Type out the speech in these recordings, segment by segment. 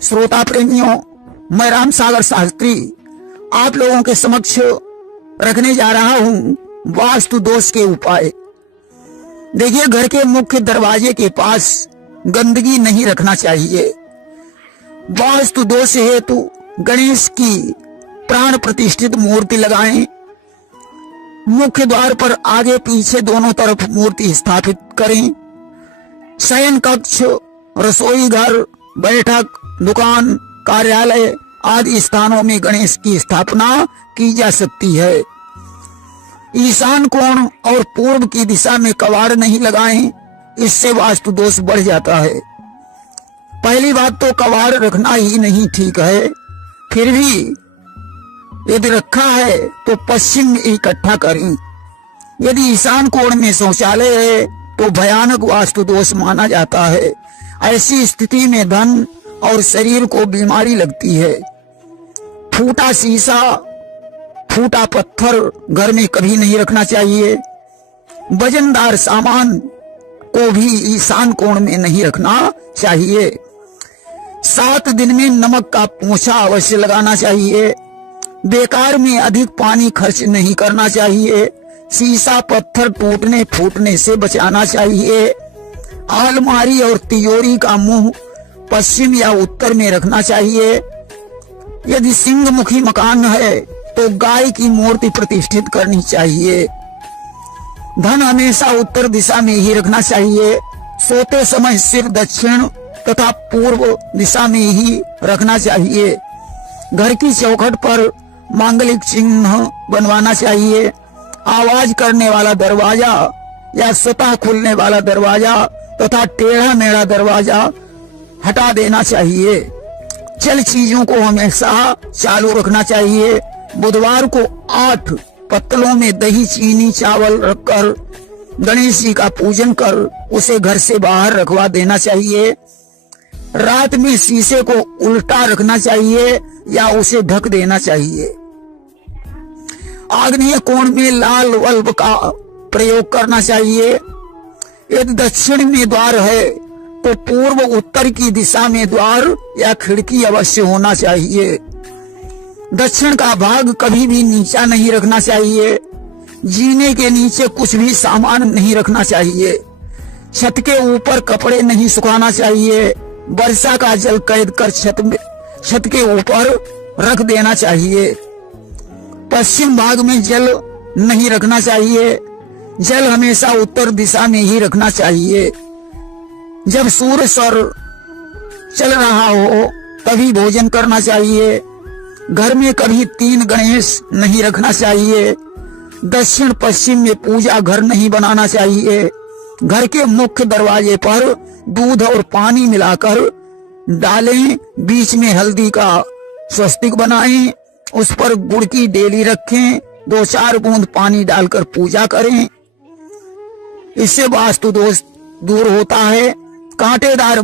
श्रोता प्रेमियों, मैं राम सागर शास्त्री आप लोगों के समक्ष रखने जा रहा हूं वास्तु दोष के उपाय। देखिए, घर के मुख्य दरवाजे के पास गंदगी नहीं रखना चाहिए। वास्तु दोष हेतु गणेश की प्राण प्रतिष्ठित मूर्ति लगाएं। मुख्य द्वार पर आगे पीछे दोनों तरफ मूर्ति स्थापित करें। शयन कक्ष, रसोई घर, बैठक, दुकान, कार्यालय आदि स्थानों में गणेश की स्थापना की जा सकती है। ईशान कोण और पूर्व की दिशा में कबाड़ नहीं लगाएं, इससे वास्तु दोष बढ़ जाता है। पहली बात तो कबाड़ रखना ही नहीं ठीक है, फिर भी यदि रखा है तो पश्चिम में इकट्ठा करें। यदि ईशान कोण में शौचालय है तो भयानक वास्तु दोष माना जाता है। ऐसी स्थिति में धन और शरीर को बीमारी लगती है। फूटा शीशा, फूटा पत्थर घर में कभी नहीं रखना चाहिए। वजनदार सामान को भी ईशान कोण में नहीं रखना चाहिए। 7 दिन में नमक का पोंछा अवश्य लगाना चाहिए। बेकार में अधिक पानी खर्च नहीं करना चाहिए। शीशा पत्थर टूटने फूटने से बचाना चाहिए। अलमारी और तिजोरी का मुंह पश्चिम या उत्तर में रखना चाहिए। यदि सिंहमुखी मकान है तो गाय की मूर्ति प्रतिष्ठित करनी चाहिए। धन हमेशा उत्तर दिशा में ही रखना चाहिए। सोते समय सिर दक्षिण तथा पूर्व दिशा में ही रखना चाहिए। घर की चौखट पर मांगलिक चिन्ह बनवाना चाहिए। आवाज करने वाला दरवाजा या स्वतः खुलने वाला दरवाजा तथा टेढ़ा मेढ़ा दरवाजा हटा देना चाहिए। चल चीजों को हमेशा चालू रखना चाहिए। बुधवार को 8 पत्तलों में दही, चीनी, चावल रखकर गणेश जी का पूजन कर उसे घर से बाहर रखवा देना चाहिए। रात में शीशे को उल्टा रखना चाहिए या उसे ढक देना चाहिए। आग्नेय कोण में लाल बल्ब का प्रयोग करना चाहिए। यदि दक्षिण में द्वार है तो पूर्व उत्तर की दिशा में द्वार या खिड़की अवश्य होना चाहिए। दक्षिण का भाग कभी भी नीचा नहीं रखना चाहिए। जीने के नीचे कुछ भी सामान नहीं रखना चाहिए। छत के ऊपर कपड़े नहीं सुखाना चाहिए। वर्षा का जल कैद कर छत के ऊपर रख देना चाहिए। पश्चिम भाग में जल नहीं रखना चाहिए। जल हमेशा उत्तर दिशा में ही रखना चाहिए। जब सूर्य सर चल रहा हो तभी भोजन करना चाहिए। घर में कभी 3 गणेश नहीं रखना चाहिए। दक्षिण पश्चिम में पूजा घर नहीं बनाना चाहिए। घर के मुख्य दरवाजे पर दूध और पानी मिलाकर डालें। बीच में हल्दी का स्वस्तिक बनाएं। उस पर गुड़ की डेली रखें। 2-4 बूंद पानी डालकर पूजा करें। इससे वास्तु दोष दूर होता है। कांटेदार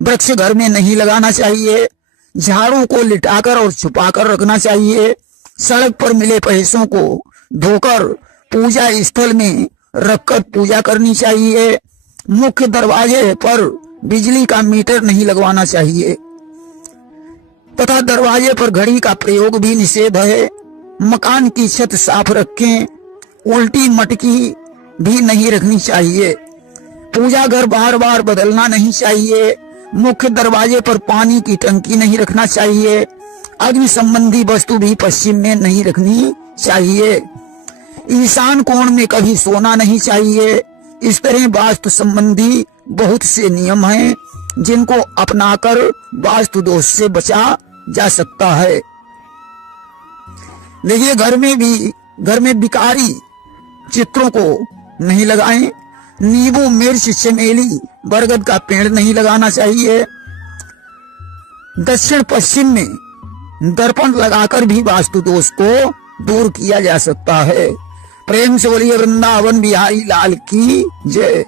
वृक्ष घर में नहीं लगाना चाहिए। झाड़ू को लिटाकर और छुपाकर रखना चाहिए। सड़क पर मिले पैसों को धोकर पूजा स्थल में रखकर पूजा करनी चाहिए। मुख्य दरवाजे पर बिजली का मीटर नहीं लगवाना चाहिए तथा दरवाजे पर घड़ी का प्रयोग भी निषेध है। मकान की छत साफ रखें। उल्टी मटकी भी नहीं रखनी चाहिए। पूजा घर बार बार बदलना नहीं चाहिए। मुख्य दरवाजे पर पानी की टंकी नहीं रखना चाहिए। अग्नि संबंधी वस्तु भी पश्चिम में नहीं रखनी चाहिए। ईशान कोण में कभी सोना नहीं चाहिए। इस तरह वास्तु संबंधी बहुत से नियम हैं जिनको अपनाकर वास्तु दोष से बचा जा सकता है। देखिए, घर में विकारी चित्रों को नहीं लगाएं। नींबू, मिर्च, चमेली, बरगद का पेड़ नहीं लगाना चाहिए। दक्षिण पश्चिम में दर्पण लगाकर भी वास्तु दोष को दूर किया जा सकता है। प्रेम से बोलिए वृंदावन बिहारी लाल की जय।